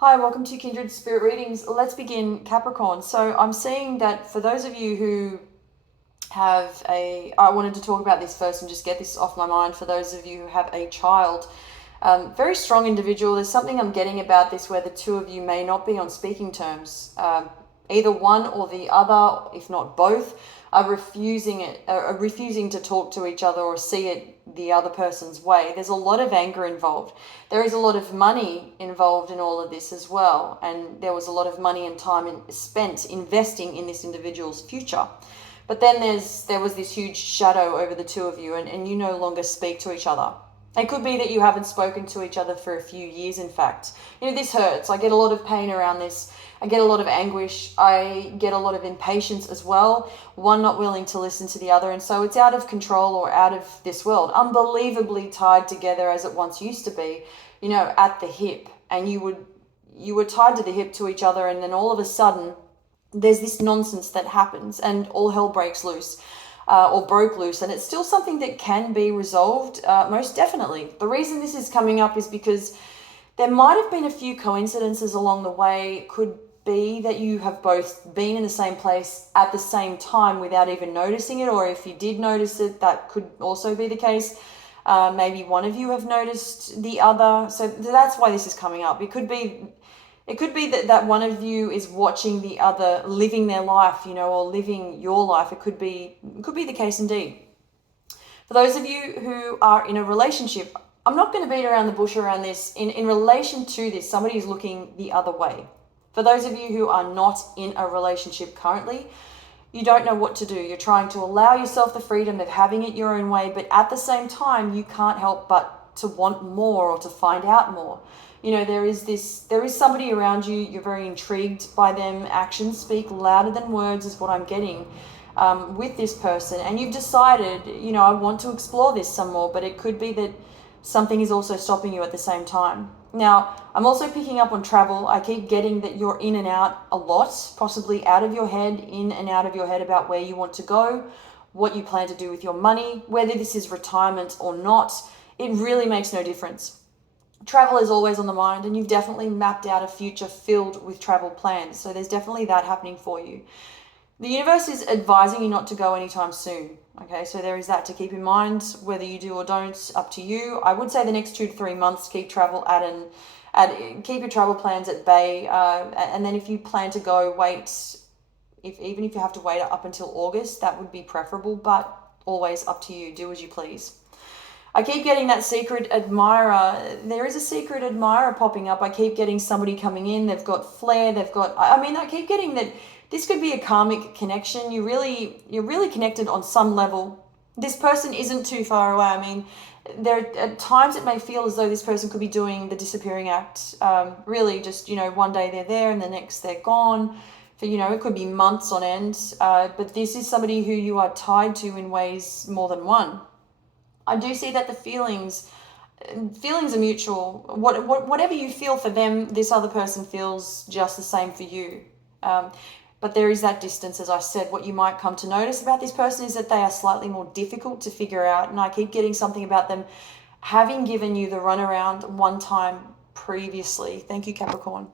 Hi, welcome to Kindred Spirit Readings. Let's begin, Capricorn. So I'm seeing that for those of you who I wanted to talk about this first and just get this off my mind. For those of you who have a child, very strong individual. There's something I'm getting about this where the two of you may not be on speaking terms. Either one or the other, if not both, are refusing to talk to each other or see it the other person's way. There's a lot of anger involved. There is a lot of money involved in all of this as well, and there was a lot of money and time spent investing in this individual's future. But then there was this huge shadow over the two of you, and you no longer speak to each other. It could be that you haven't spoken to each other for a few years, in fact. This hurts. I get a lot of pain around this. I get a lot of anguish. I get a lot of impatience as well. One not willing to listen to the other. And so it's out of control or out of this world. Unbelievably tied together as it once used to be, at the hip. And you were tied to the hip to each other. And then all of a sudden, there's this nonsense that happens and all hell breaks loose. Or broke loose, and it's still something that can be resolved, most definitely. The reason this is coming up is because there might have been a few coincidences along the way. It could be that you have both been in the same place at the same time without even noticing it, or if you did notice it, that could also be the case. Maybe one of you have noticed the other, so that's why this is coming up. It could be that one of you is watching the other living their life, or living your life. It could be the case indeed. For those of you who are in a relationship, I'm not going to beat around the bush around this. In relation to this, somebody is looking the other way. For those of you who are not in a relationship currently, you don't know what to do. You're trying to allow yourself the freedom of having it your own way, but at the same time, you can't help but to want more or to find out more. There is somebody around you. You're very intrigued by them. Actions speak louder than words is what I'm getting with this person. And you've decided, I want to explore this some more, but it could be that something is also stopping you at the same time. Now, I'm also picking up on travel. I keep getting that you're in and out a lot, possibly out of your head, in and out of your head about where you want to go, what you plan to do with your money, whether this is retirement or not. It really makes no difference. Travel is always on the mind, and you've definitely mapped out a future filled with travel plans. So there's definitely that happening for you. The universe is advising you not to go anytime soon. Okay, so there is that to keep in mind. Whether you do or don't, up to you. I would say the next 2 to 3 months, keep travel keep your travel plans at bay. And then if you plan to go, wait. Even if you have to wait up until August, that would be preferable. But always up to you. Do as you please. I keep getting that secret admirer. There is a secret admirer popping up. I keep getting somebody coming in. They've got flair. I keep getting that this could be a karmic connection. You're really connected on some level. This person isn't too far away. At times it may feel as though this person could be doing the disappearing act. Really just, one day they're there and the next they're gone. For, it could be months on end. But this is somebody who you are tied to in ways more than one. I do see that the feelings are mutual. Whatever you feel for them, this other person feels just the same for you. But there is that distance, as I said. What you might come to notice about this person is that they are slightly more difficult to figure out. And I keep getting something about them having given you the runaround one time previously. Thank you, Capricorn.